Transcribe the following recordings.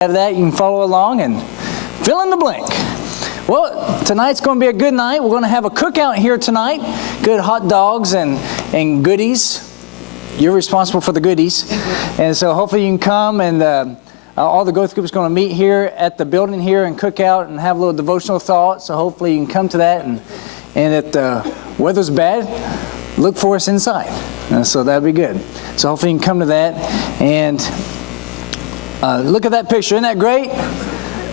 Have that, you can follow along and fill in the blank. Well, tonight's going to be a good night. We're going to have a cookout here tonight. Good hot dogs and goodies. You're responsible for the goodies. And so hopefully you can come, and all the growth group is going to meet here at the building here and cook out and have a little devotional thought. So hopefully you can come to that. And if the weather's bad, look for us inside. And so that'll be good. So hopefully you can come to that. And look at that picture. Isn't that great?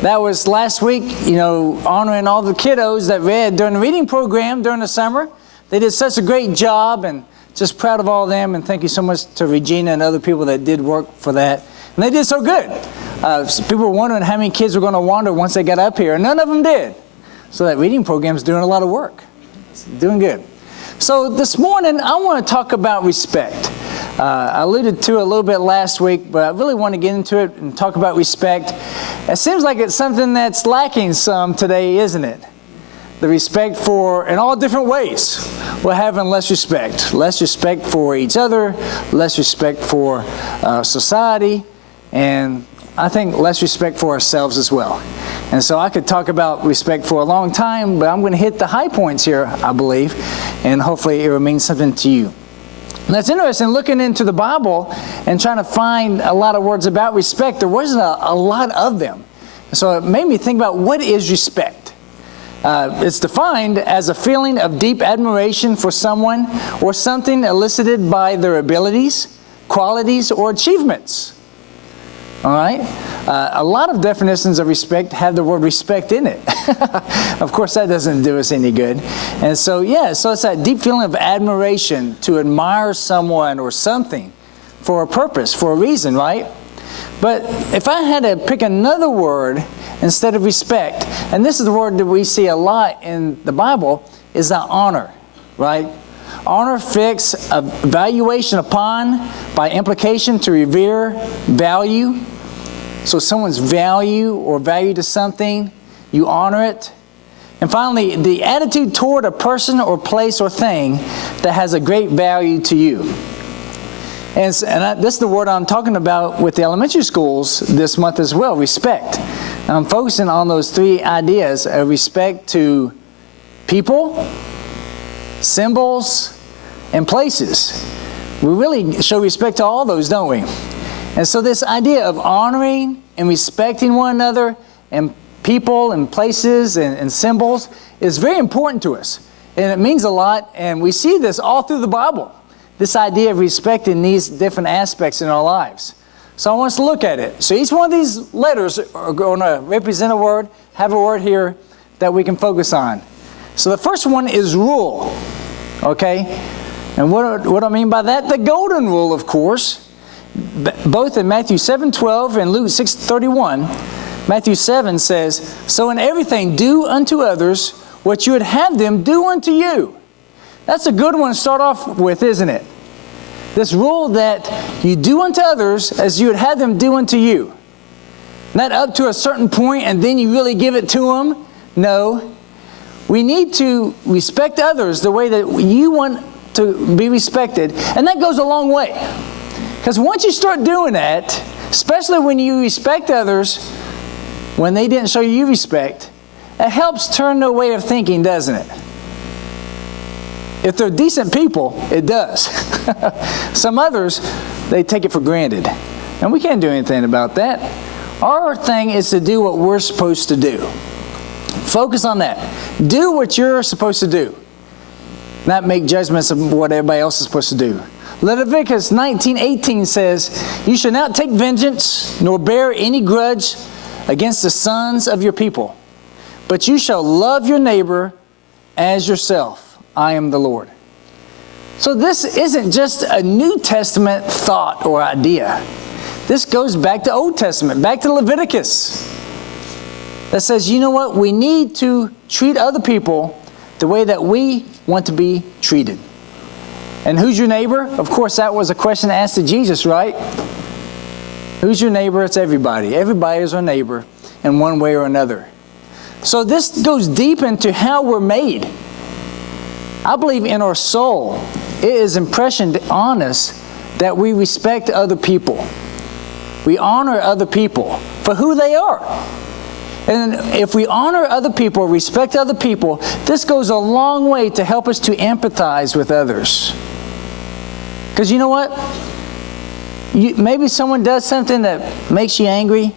That was last week, honoring all the kiddos that read during the reading program during the summer. They did such a great job, and just proud of all of them. And thank you so much to Regina and other people that did work for that. And they did so good. People were wondering how many kids were going to wander once they got up here, and none of them did. So that reading program is doing a lot of work. It's doing good. So this morning, I want to talk about respect. I alluded to it a little bit last week, but I really want to get into it and talk about respect. It seems like it's something that's lacking some today, isn't it? The respect for, in all different ways, we're having less respect. Less respect for each other, less respect for society, and I think less respect for ourselves as well. And so I could talk about respect for a long time, but I'm going to hit the high points here, I believe, and hopefully it will mean something to you. And that's interesting, looking into the Bible and trying to find a lot of words about respect. There wasn't a lot of them. So it made me think about, what is respect? It's defined as a feeling of deep admiration for someone or something elicited by their abilities, qualities, or achievements. All right? A lot of definitions of respect have the word respect in it. Of course, that doesn't do us any good. And so, so it's that deep feeling of admiration, to admire someone or something for a purpose, for a reason, right? But if I had to pick another word instead of respect, and this is the word that we see a lot in the Bible, is that honor, right? Honor fix a valuation upon, by implication, to revere, value. So someone's value or value to something, you honor it. And finally, the attitude toward a person or place or thing that has a great value to you. And this is the word I'm talking about with the elementary schools this month as well, respect. And I'm focusing on those three ideas of respect to people, symbols, and places. We really show respect to all those, don't we? And so this idea of honoring and respecting one another and people and places and symbols is very important to us. And it means a lot, and we see this all through the Bible, this idea of respecting these different aspects in our lives. So I want us to look at it. So each one of these letters are going to represent a word, have a word here that we can focus on. So the first one is rule, okay? And what do I mean by that? The golden rule, of course. Both in Matthew 7:12 and Luke 6:31, Matthew 7 says, "So in everything do unto others what you would have them do unto you." That's a good one to start off with, isn't it? This rule that you do unto others as you would have them do unto you. Not up to a certain point and then you really give it to them. No. We need to respect others the way that you want to be respected. And that goes a long way. Because once you start doing that, especially when you respect others, when they didn't show you respect, it helps turn their way of thinking, doesn't it? If they're decent people, it does. Some others, they take it for granted. And we can't do anything about that. Our thing is to do what we're supposed to do. Focus on that. Do what you're supposed to do. Not make judgments of what everybody else is supposed to do. Leviticus 19:18 says, "You shall not take vengeance, nor bear any grudge against the sons of your people, but you shall love your neighbor as yourself. I am the Lord." So this isn't just a New Testament thought or idea. This goes back to Old Testament, back to Leviticus. That says, you know what? We need to treat other people the way that we want to be treated. And who's your neighbor? Of course, that was a question asked to Jesus, right? Who's your neighbor? It's everybody. Everybody is our neighbor in one way or another. So this goes deep into how we're made. I believe in our soul, it is impressioned on us that we respect other people. We honor other people for who they are. And if we honor other people, respect other people, this goes a long way to help us to empathize with others. Because you know what? Maybe someone does something that makes you angry,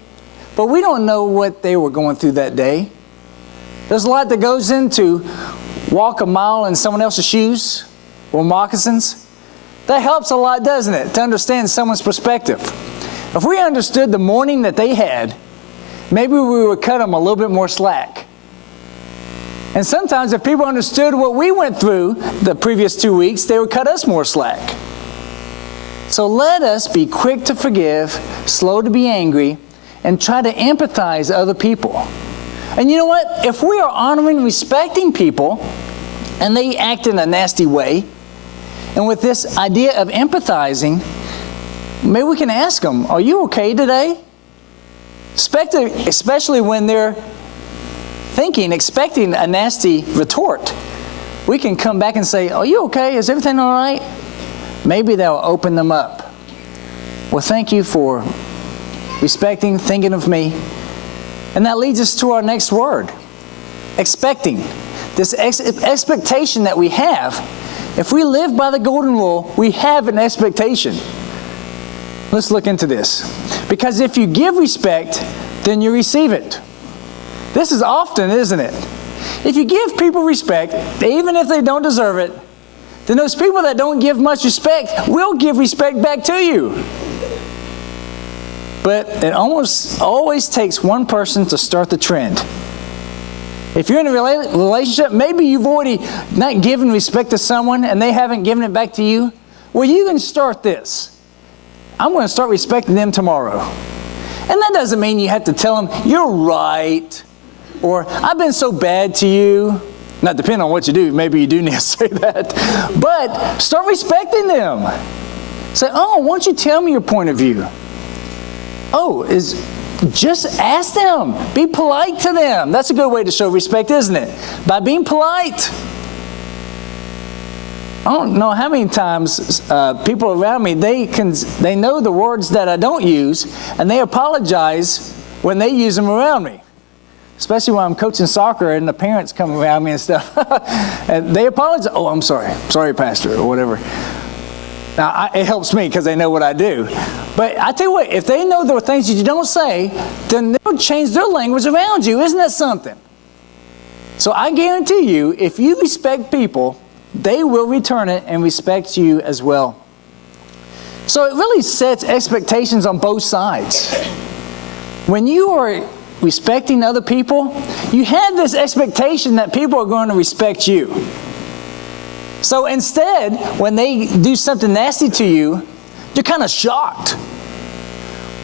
but we don't know what they were going through that day. There's a lot that goes into walk a mile in someone else's shoes or moccasins. That helps a lot, doesn't it, to understand someone's perspective. If we understood the morning that they had, maybe we would cut them a little bit more slack. And sometimes if people understood what we went through the previous 2 weeks, they would cut us more slack. So let us be quick to forgive, slow to be angry, and try to empathize other people. And you know what? If we are honoring and respecting people, and they act in a nasty way, and with this idea of empathizing, maybe we can ask them, are you okay today? Especially when they're expecting a nasty retort. We can come back and say, are you okay? Is everything all right? Maybe that'll open them up. Well, thank you for respecting, thinking of me. And that leads us to our next word, expecting. This expectation that we have, if we live by the golden rule, we have an expectation. Let's look into this. Because if you give respect, then you receive it. This is often, isn't it? If you give people respect, even if they don't deserve it, then those people that don't give much respect will give respect back to you. But it almost always takes one person to start the trend. If you're in a relationship, maybe you've already not given respect to someone and they haven't given it back to you. Well, you can start this. I'm going to start respecting them tomorrow. And that doesn't mean you have to tell them, you're right, or I've been so bad to you. Not depending on what you do, maybe you do need to say that. But start respecting them. Say, oh, why don't you tell me your point of view? Just ask them. Be polite to them. That's a good way to show respect, isn't it? By being polite. I don't know how many times people around me, they know the words that I don't use, and they apologize when they use them around me. Especially when I'm coaching soccer and the parents come around me and stuff. And they apologize. Oh, I'm sorry. Sorry, Pastor, or whatever. Now, it helps me because they know what I do. But I tell you what, if they know there are things that you don't say, then they'll change their language around you. Isn't that something? So I guarantee you, if you respect people, they will return it and respect you as well. So it really sets expectations on both sides. When you are respecting other people, you have this expectation that people are going to respect you. So instead, when they do something nasty to you, you're kind of shocked.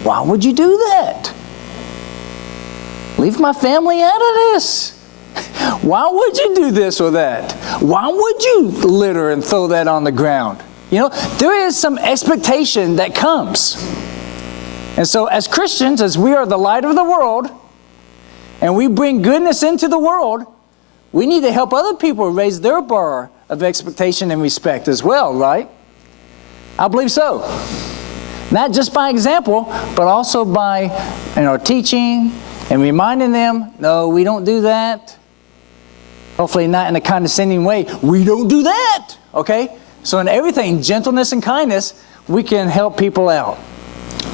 Why would you do that? Leave my family out of this. Why would you do this or that? Why would you litter and throw that on the ground? You know, there is some expectation that comes. And so as Christians, as we are the light of the world, and we bring goodness into the world, we need to help other people raise their bar of expectation and respect as well, right? I believe so. Not just by example, but also by teaching and reminding them, no, we don't do that. Hopefully not in a condescending way. We don't do that, okay? So in everything, gentleness and kindness, we can help people out.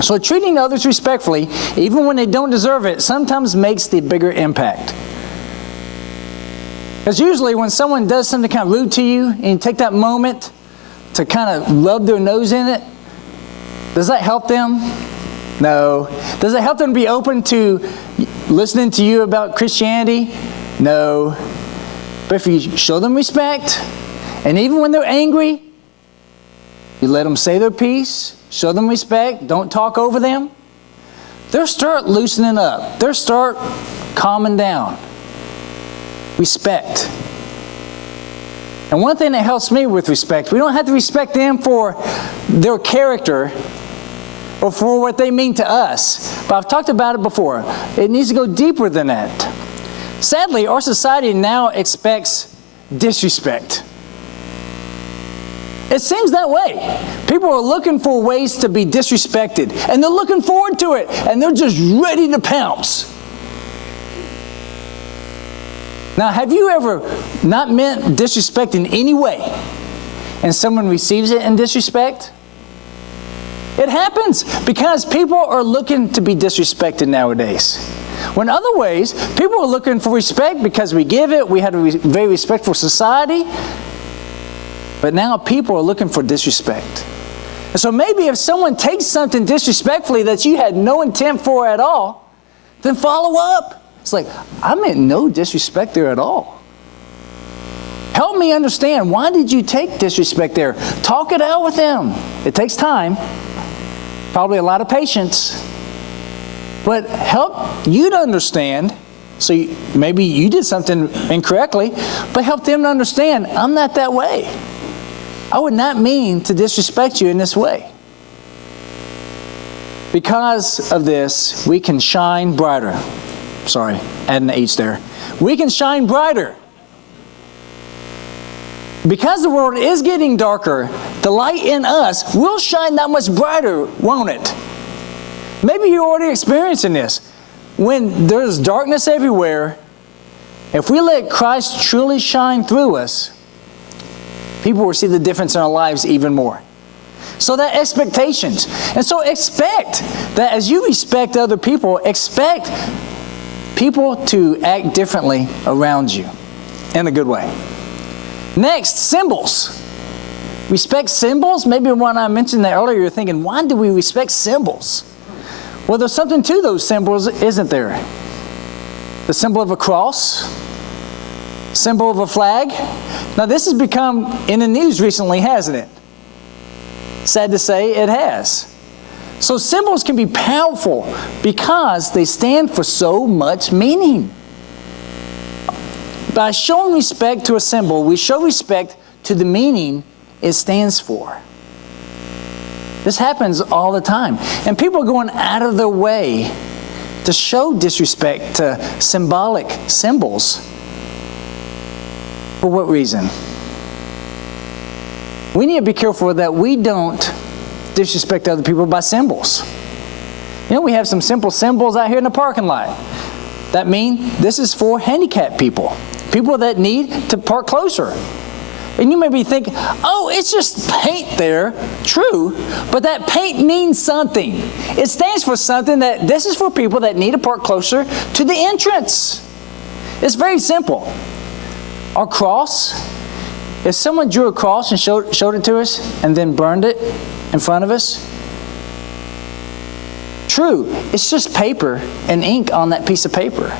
So treating others respectfully, even when they don't deserve it, sometimes makes the bigger impact. Because usually when someone does something kind of rude to you, and you take that moment to kind of rub their nose in it, does that help them? No. Does it help them be open to listening to you about Christianity? No. But if you show them respect, and even when they're angry, you let them say their piece, show them respect, don't talk over them, they'll start loosening up. They'll start calming down. Respect. And one thing that helps me with respect, we don't have to respect them for their character or for what they mean to us. But I've talked about it before. It needs to go deeper than that. Sadly, our society now expects disrespect. It seems that way. People are looking for ways to be disrespected, and they're looking forward to it, and they're just ready to pounce. Now, have you ever not meant disrespect in any way, and someone receives it in disrespect? It happens because people are looking to be disrespected nowadays. When other ways, people are looking for respect because we give it, we have a very respectful society. But now people are looking for disrespect. And so maybe if someone takes something disrespectfully that you had no intent for at all, then follow up. It's like, I meant no disrespect there at all. Help me understand, why did you take disrespect there? Talk it out with them. It takes time, probably a lot of patience, but help you to understand. So maybe you did something incorrectly, but help them to understand, I'm not that way. I would not mean to disrespect you in this way. Because of this, we can shine brighter. Sorry, add an H there. We can shine brighter. Because the world is getting darker, the light in us will shine that much brighter, won't it? Maybe you're already experiencing this. When there's darkness everywhere, if we let Christ truly shine through us, people will see the difference in our lives even more. So that expectations. And so expect that as you respect other people, expect people to act differently around you in a good way. Next, symbols. Respect symbols? Maybe when I mentioned that earlier, you're thinking, why do we respect symbols? Well, there's something to those symbols, isn't there? The symbol of a cross, symbol of a flag. Now, this has become in the news recently, hasn't it? Sad to say, it has. So symbols can be powerful because they stand for so much meaning. By showing respect to a symbol, we show respect to the meaning it stands for. This happens all the time. And people are going out of their way to show disrespect to symbolic symbols. For what reason? We need to be careful that we don't disrespect other people by symbols. You know, we have some simple symbols out here in the parking lot that mean this is for handicapped people, people that need to park closer. And you may be thinking, oh, it's just paint there. True, but that paint means something. It stands for something, that this is for people that need to park closer to the entrance. It's very simple. Our cross, if someone drew a cross and showed it to us and then burned it in front of us, true, it's just paper and ink on that piece of paper.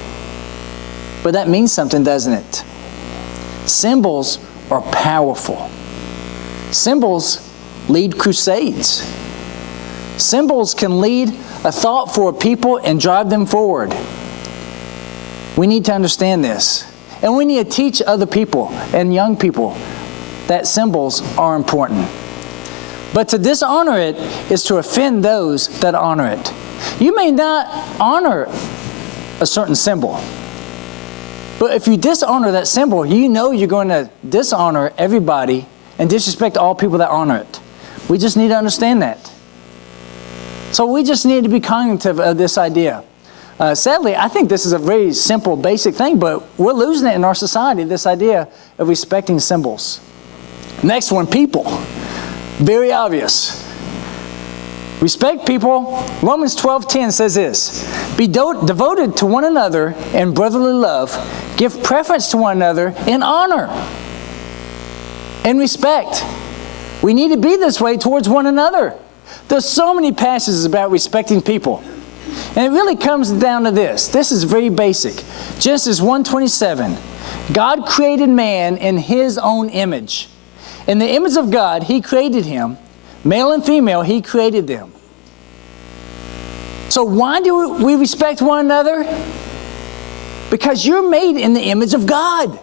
But that means something, doesn't it? Symbols are powerful. Symbols lead crusades. Symbols can lead a thought for a people and drive them forward. We need to understand this. And we need to teach other people and young people that symbols are important. But to dishonor it is to offend those that honor it. You may not honor a certain symbol, but if you dishonor that symbol, you know you're going to dishonor everybody and disrespect all people that honor it. We just need to understand that. So we just need to be cognitive of this idea. Sadly, I think this is a very simple, basic thing, but we're losing it in our society, this idea of respecting symbols. Next one, people. Very obvious. Respect people. Romans 12:10 says this: be devoted to one another in brotherly love. Give preference to one another in honor and respect. We need to be this way towards one another. There's so many passages about respecting people. And it really comes down to this. This is very basic. Genesis 1:27. God created man in His own image. In the image of God, He created him. Male and female, He created them. So why do we respect one another? Because you're made in the image of God.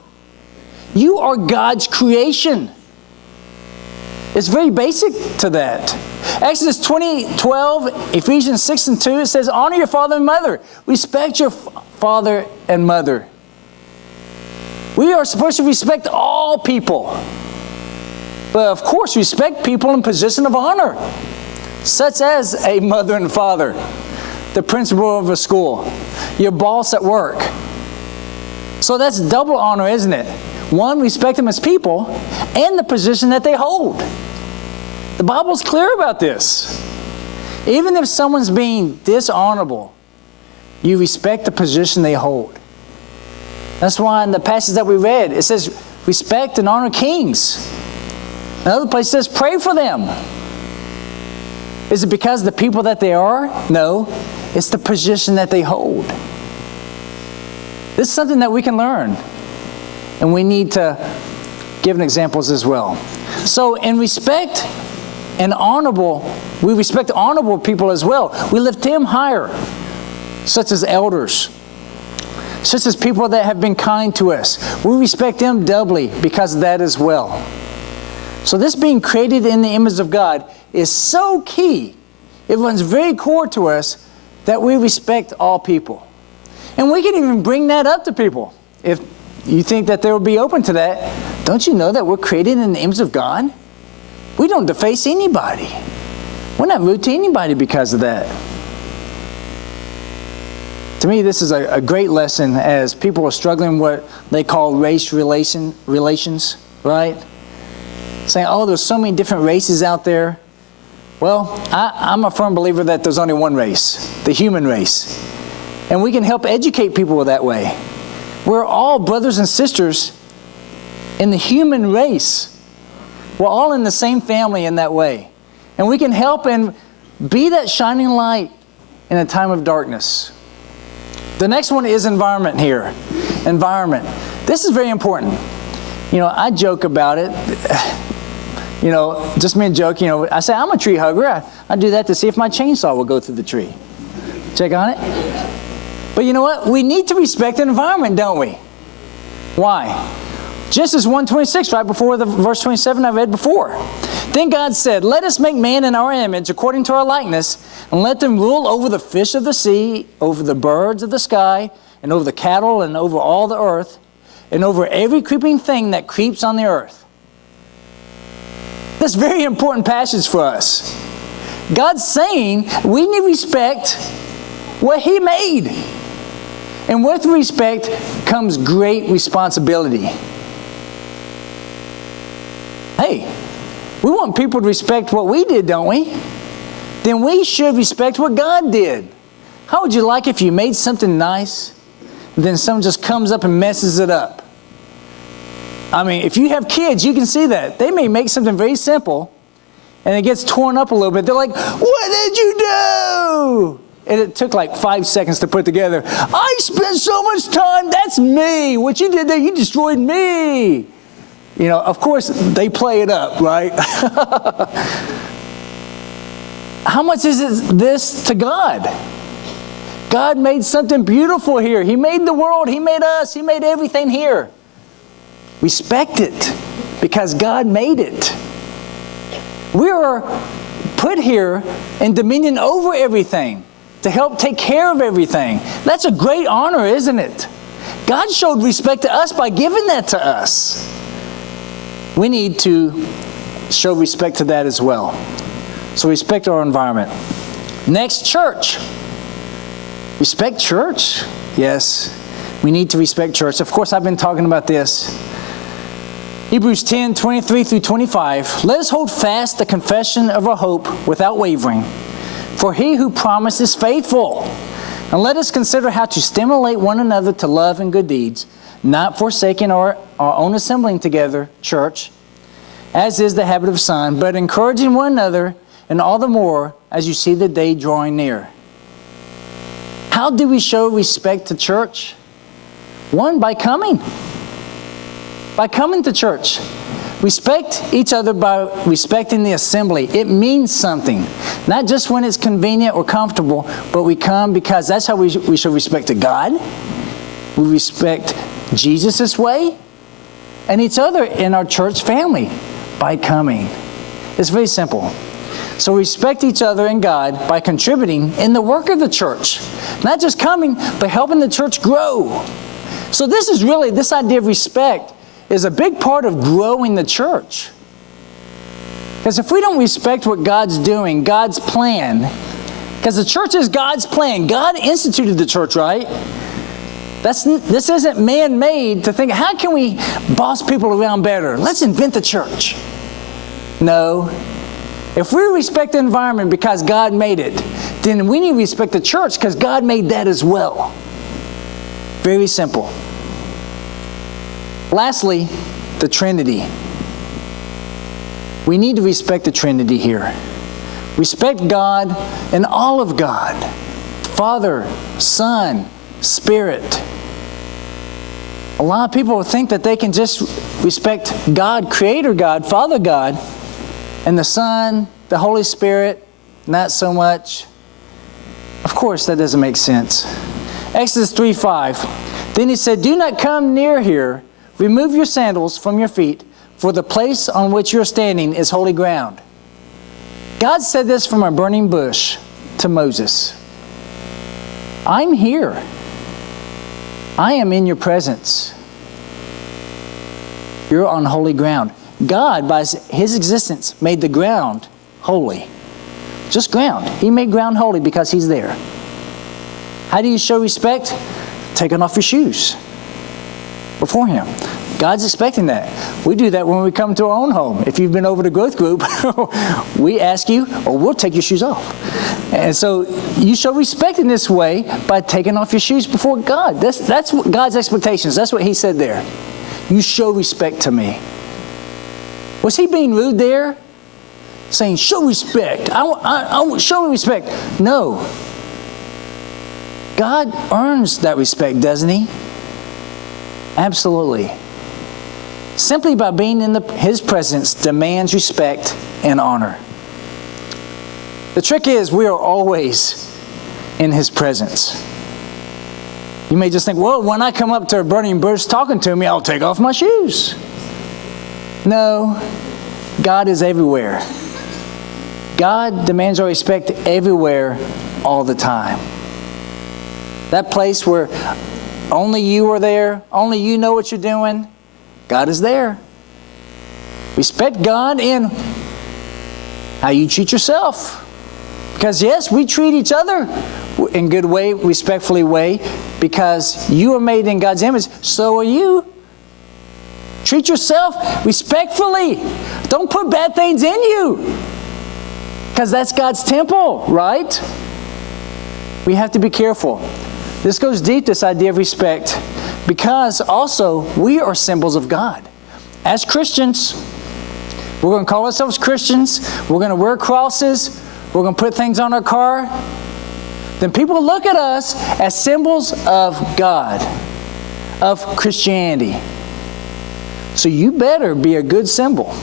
You are God's creation. It's very basic to that. Exodus 20:12, Ephesians 6:2, it says, honor your father and mother. Respect your father and mother. We are supposed to respect all people. But of course, respect people in position of honor, such as a mother and father, the principal of a school, your boss at work. So that's double honor, isn't it? One, respect them as people and the position that they hold. The Bible's clear about this. Even if someone's being dishonorable, you respect the position they hold. That's why in the passage that we read, it says, respect and honor kings. Another place says, pray for them. Is it because of the people that they are? No. It's the position that they hold. This is something that we can learn. And we need to give examples as well. So in respect and honorable, we respect honorable people as well. We lift them higher, such as elders, such as people that have been kind to us. We respect them doubly because of that as well. So this being created in the image of God is so key. It runs very core to us that we respect all people. And we can even bring that up to people. If you think that they will be open to that, don't you know that we're created in the image of God? We don't deface anybody. We're not rude to anybody because of that. To me, this is a great lesson as people are struggling with what they call race relations, right? Saying, oh, there's so many different races out there. Well, I'm a firm believer that there's only one race, the human race. And we can help educate people that way. We're all brothers and sisters in the human race. We're all in the same family in that way. And we can help and be that shining light in a time of darkness. The next one is environment here. Environment. This is very important. You know, I joke about it. You know, just me and joke, you know, I say, I'm a tree hugger. I do that to see if my chainsaw will go through the tree. Check on it. But you know what? We need to respect the environment, don't we? Why? Genesis 1:26, right before the verse 27 I read before. Then God said, let us make man in our image, according to our likeness, and let them rule over the fish of the sea, over the birds of the sky, and over the cattle, and over all the earth, and over every creeping thing that creeps on the earth. That's a very important passage for us. God's saying we need to respect what He made. And with respect comes great responsibility. Hey, we want people to respect what we did, don't we? Then we should respect what God did. How would you like if you made something nice, and then someone just comes up and messes it up? I mean, if you have kids, you can see that. They may make something very simple, and it gets torn up a little bit. They're like, what did you do? And it took like 5 seconds to put together. I spent so much time. That's me. What you did there, you destroyed me. You know, of course, they play it up, right? How much is this to God? God made something beautiful here. He made the world. He made us. He made everything here. Respect it because God made it. We are put here in dominion over everything to help take care of everything. That's a great honor, isn't it? God showed respect to us by giving that to us. We need to show respect to that as well. So respect our environment. Next, church. Respect church. Yes, we need to respect church. Of course, I've been talking about this. Hebrews 10:23-25. Let us hold fast the confession of our hope without wavering. For He who promised is faithful. And let us consider how to stimulate one another to love and good deeds, not forsaking our own assembling together, church, as is the habit of some, but encouraging one another, and all the more as you see the day drawing near. How do we show respect to church? One, by coming. By coming to church. Respect each other by respecting the assembly. It means something. Not just when it's convenient or comfortable, but we come because that's how we show respect to God. We respect Jesus' way and each other in our church family by coming. It's very simple. So respect each other and God by contributing in the work of the church. Not just coming, but helping the church grow. So this idea of respect is a big part of growing the church. Because if we don't respect what God's doing, God's plan, because the church is God's plan. God instituted the church, right? This isn't man-made to think, how can we boss people around better? Let's invent the church. No. If we respect the environment because God made it, then we need to respect the church because God made that as well. Very simple. Lastly, the Trinity. We need to respect the Trinity here. Respect God and all of God. Father, Son, Spirit. A lot of people think that they can just respect God, Creator God, Father God, and the Son, the Holy Spirit, not so much. Of course, that doesn't make sense. Exodus 3:5. Then he said, do not come near here. Remove your sandals from your feet, for the place on which you're standing is holy ground. God said this from a burning bush to Moses. I'm here. I am in your presence. You're on holy ground. God, by His existence, made the ground holy. Just ground. He made ground holy because He's there. How do you show respect? Taking off your shoes before Him. God's expecting that. We do that when we come to our own home. If you've been over to growth group, we ask you, or we'll take your shoes off. And so you show respect in this way by taking off your shoes before God. That's what God's expectations. That's what He said there. You show respect to me. Was He being rude there? Saying, show respect. I want show respect. No. God earns that respect, doesn't He? Absolutely. Simply by being in His presence demands respect and honor. The trick is we are always in His presence. You may just think, well, when I come up to a burning bush talking to me, I'll take off my shoes. No, God is everywhere. God demands our respect everywhere, all the time. That place where only you are there, only you know what you're doing, God is there. Respect God in how you treat yourself. Because yes, we treat each other in good way, respectfully way, because you are made in God's image, so are you. Treat yourself respectfully. Don't put bad things in you. Because that's God's temple, right? We have to be careful. This goes deep, this idea of respect, because also we are symbols of God. As Christians, we're going to call ourselves Christians. We're going to wear crosses. We're going to put things on our car. Then people look at us as symbols of God, of Christianity. So you better be a good symbol.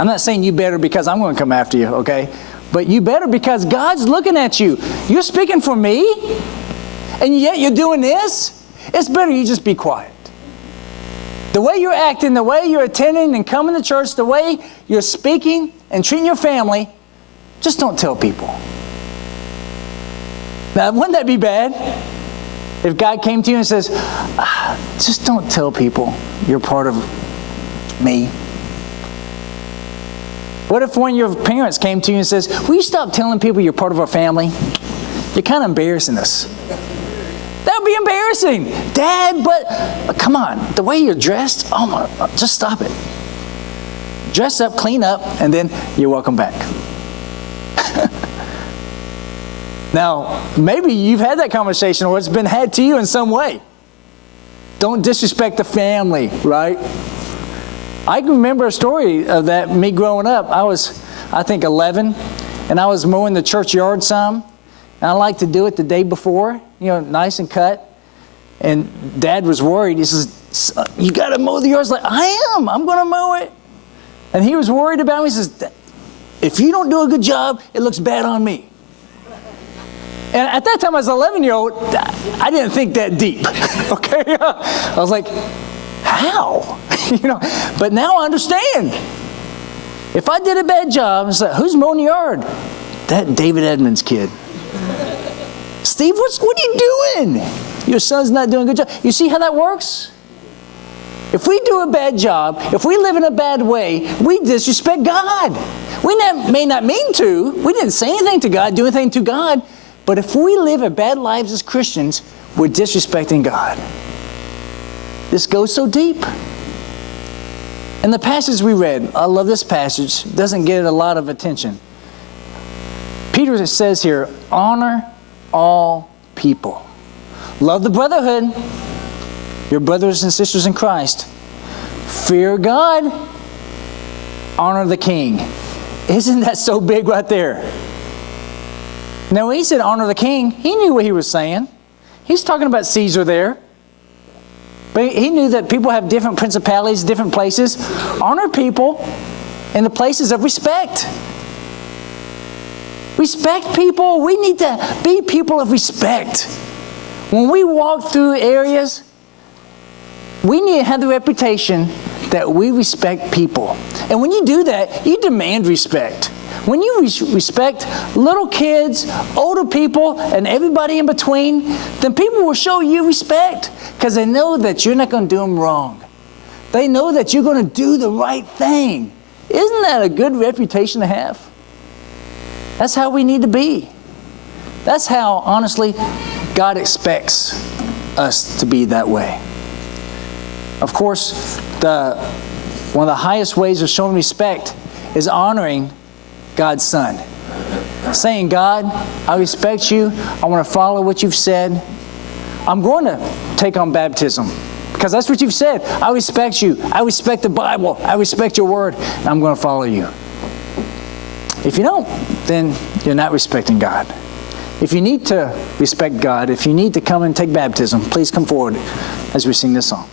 I'm not saying you better because I'm going to come after you, okay? But you better because God's looking at you. You're speaking for me, and yet you're doing this? It's better you just be quiet. The way you're acting, the way you're attending and coming to church, the way you're speaking and treating your family, just don't tell people. Now, wouldn't that be bad? If God came to you and says, just don't tell people you're part of me. What if one of your parents came to you and says, will you stop telling people you're part of our family? You're kind of embarrassing us. That would be embarrassing. Dad, but come on, the way you're dressed, oh my, just stop it. Dress up, clean up, and then you're welcome back. Now, maybe you've had that conversation or it's been had to you in some way. Don't disrespect the family, right? I can remember a story of that, me growing up. I was, I think, 11, and I was mowing the church yard some. And I like to do it the day before, you know, nice and cut. And Dad was worried. He says, you got to mow the yard. I was like, I am. I'm going to mow it. And he was worried about me. He says, if you don't do a good job, it looks bad on me. And at that time, as an 11-year-old, I didn't think that deep, okay? I was like, how? You know, but now I understand. If I did a bad job, it's like, who's mowing the yard? That David Edmonds kid. Steve, what are you doing? Your son's not doing a good job. You see how that works? If we do a bad job, if we live in a bad way, we disrespect God. We may not mean to. We didn't say anything to God, do anything to God. But if we live a bad lives as Christians, we're disrespecting God. This goes so deep. And the passage we read, I love this passage, doesn't get a lot of attention. Peter says here, honor all people. Love the brotherhood, your brothers and sisters in Christ. Fear God, honor the king. Isn't that so big right there? Now, when he said honor the king, he knew what he was saying. He's talking about Caesar there. But he knew that people have different principalities, different places. Honor people in the places of respect. Respect people. We need to be people of respect. When we walk through areas, we need to have the reputation that we respect people. And when you do that, you demand respect. When you respect little kids, older people, and everybody in between, then people will show you respect because they know that you're not going to do them wrong. They know that you're going to do the right thing. Isn't that a good reputation to have? That's how we need to be. That's how, honestly, God expects us to be that way. Of course, one of the highest ways of showing respect is honoring God's Son. Saying, God, I respect you. I want to follow what you've said. I'm going to take on baptism because that's what you've said. I respect you. I respect the Bible. I respect your word. And I'm going to follow you. If you don't, then you're not respecting God. If you need to respect God, if you need to come and take baptism, please come forward as we sing this song.